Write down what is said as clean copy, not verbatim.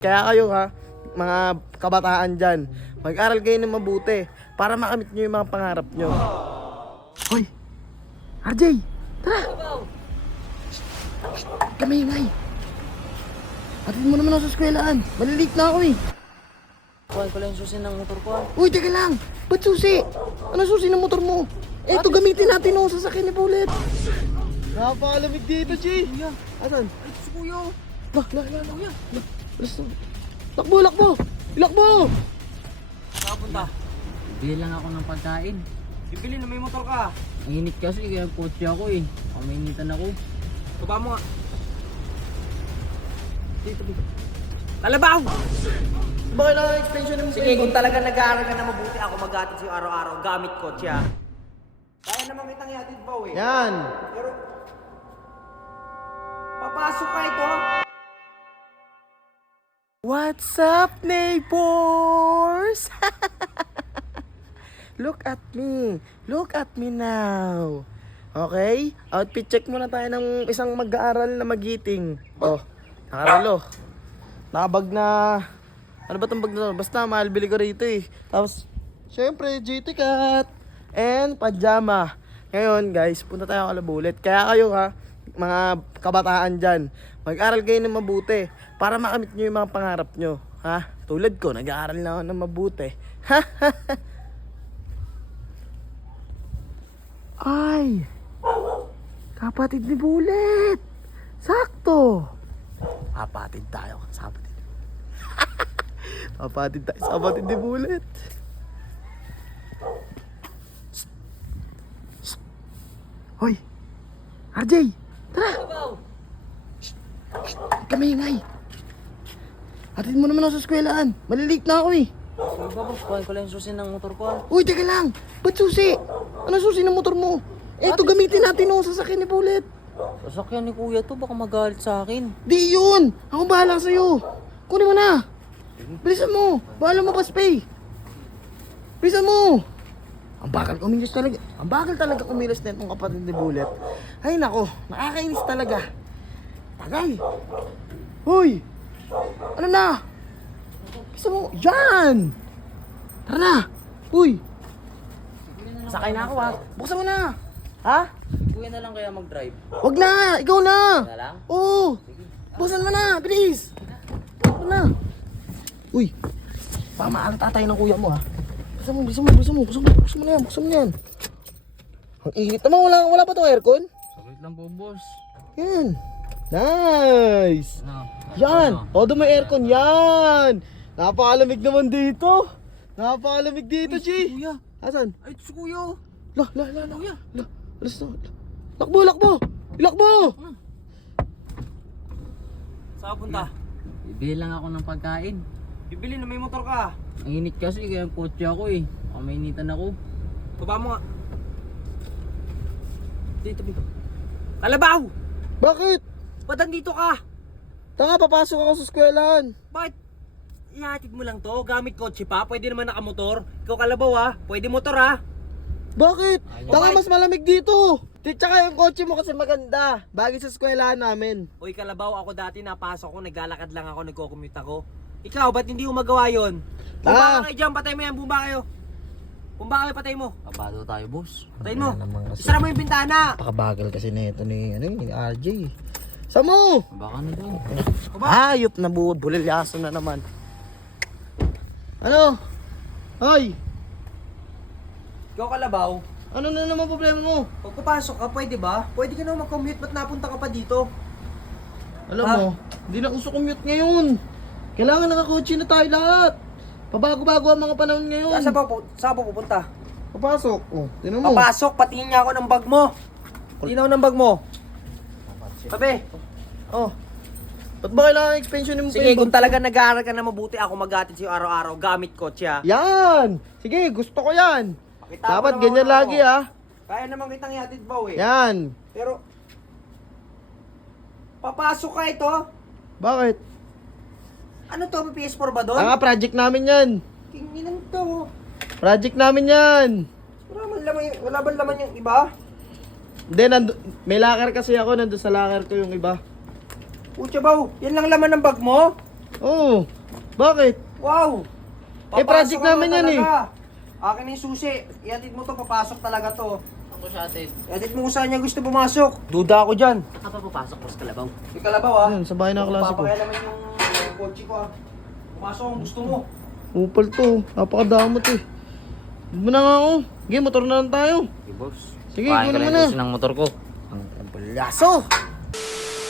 Kaya kayo mga kabataan dyan, mag-aral kayo ng mabuti para makamit nyo yung mga pangarap nyo. Hoy! RJ! Tara! Kami ingay! Atid mo naman ako sa eskwelahan. Malilate na ako eh. Kuhan ko lang yung susi ng motor ko. Uy, teka lang! Ba't susi? Ano susi ng motor mo? Eto, gamitin natin ako sa sakin ni Bullet. Napakalamig dito, G! Kuya! Asan? Ay, si Kuya! Kuya! Alas na. Lakbo! Lakbo! Nakapunta. Bili lang ako ng pagkain. Bibili na may motor ka. Ang init kasi kaya kotse ako eh. Pamainitan ako. Baba mo nga. Dito. Kalabaw! Ba kailangan extension ng Sige, kung talaga nag-aaral ka na mabuti, ako mag-aatid sa'yo araw-araw gamit ko siya. Kaya naman kitang iatid ba eh. Yan! Pero, papasok ka ito. What's up, neighbors? Look at me. Look at me now. Okay? Outfit check muna tayo ng isang mag-aaral na magiting. Oh, nakaralo. Nakabag na... Ano ba itong bag na to? Basta mahal bili ko rito eh. Tapos, syempre, GT Cat. And pajama. Ngayon, guys, punta tayo Kalabulit. Kaya kayo mga kabataan dyan, mag-aral kayo ng mabuti para makamit nyo yung mga pangarap nyo. Tulad ko, nag-aaral na ako ng mabuti. Ay! Kapatid ni Bullet! Sakto! Kapatid tayo. Kapatid. Kapatid tayo. Kapatid ni Bullet. Hoy! RJ! Tara! Kami ingay! Atid mo naman ako sa eskwelahan. Malilate na ako eh. Sige ba, boss? Kuhan ko lang yung susi ng motor ko. Uy, teka lang! Ba't susi? Ano susi ng motor mo? Eto, gamitin natin ako sa sakin ni Bullet. Sasakyan ni Kuya to, baka magalit sa akin. Di yun! Ako bahala sa'yo. Kunin mo na. Bilisan mo. Bahala mo pa, Spay. Bilisan mo. Ang bakal kumilos talaga. Ang bakal talaga kumilos na itong kapatid ni Bullet. Ay nako, nakakainis talaga. Tagal. Hoy! Ano na? Bilisan mo. Yan! Tara na. Uy! Sakay na ako Buksan mo na. Kuya na lang kaya mag-drive. Wag na! Ikaw na! Na lang? Oo! Buksan mo na! Bilis! Buksan na! Uy! Baka maalata tayo ng kuya mo Buksan mo na yan! Ang init naman, wala pa tong aircon? Saglit lang po, boss. Yan! Nice! Ano? Yan! Ano? Todo may aircon, yan! Napakalamig naman dito! Napakalamig dito, Uy, G! si Kuya! Asan? Ay, si Kuya! Kuya! Alas na! Lakbo! Ilakbo! Saan punta? Bili lang ako ng pagkain. Bibili na may motor ka. Ang init kasi kaya kotse ako eh. Pamainitan ako. Baba mo nga. Dito. Kalabaw! Bakit? Ba't andito ka? Tanga, papasok ako sa eskwelahan. Bakit? Ihatid mo lang to, gamit kotse pa, pwede naman nakamotor. Ikaw Kalabaw pwede motor Bakit? Ayaw. Tanga, mas malamig dito. Tsaka yung kotse mo kasi maganda. Bagay sa eskwelahan namin. Uy Kalabaw, ako dati napasok ko, naglalakad lang ako, nagko-commute ako. Ikaw, ba't hindi mo magawa yun? Bumba kayo dyan, patay mo yan, bumba kayo. Bumba kayo, patay mo. Kabado tayo, boss. Patayin mo. Wala naman kasi. Isara mo yung bintana. Pakabagal kasi na ito ni RJ. Samo! Baka na doon. Hayop na bulilyaso na naman. Ano? Hoy! Ikaw Kalabaw, Ano na naman problema mo? pag papasok ka, pwede ba? Pwede ka naman mag-commute, ba't napunta ka pa dito? Alam mo, hindi na uso commute ngayon. Kailangan nakakotse na tayo lahat. Pabago-bago ang mga panahon ngayon. Saan pa pupunta? Papasok. Oh, tinan mo. Papasok, patingin niya ako ng bag mo. Tinaw ng bag mo. Sabi, Oh. Ba't ba kailangan expansion mo? sige, kung talaga nag-aaral ka na mabuti, ako mag-aatid sa'yo araw-araw gamit ko siya. Yan! Sige, gusto ko yan. Pakita mo Dapat naman ganyan ako. lagi Kaya naman kitang iatid ba Yan. Pero, papasok ka ito. Bakit? Ano to, may PS4 ba doon? Tanga, project namin yan. Kinginan to. Project namin yan. Wala ba laman yung iba? Hindi, may locker kasi ako. Nandun sa locker ko yung iba. Pucha ba, yan lang laman ng bag mo? Oo. Bakit? Wow! Eh, project Papasok namin ano yan talaga. Akin na yung susi. Iatid mo to, papasok talaga to. Ako siya atin. Iatid mo kung saan niya gusto pumasok. Duda ako dyan. Saka pa papasok, boss Kalabaw. Yung kalabaw ah. Ayun, sa bahay ng klase ko. Papakialaman yung kotse ko ah. Pumasok kung gusto mo. Upal to. Napakadamot eh. Hindi mo na nga ako. Sige, motor na lang tayo. Okay, boss. Sige, ikaw naman na. ng motor ko. Ang palaso!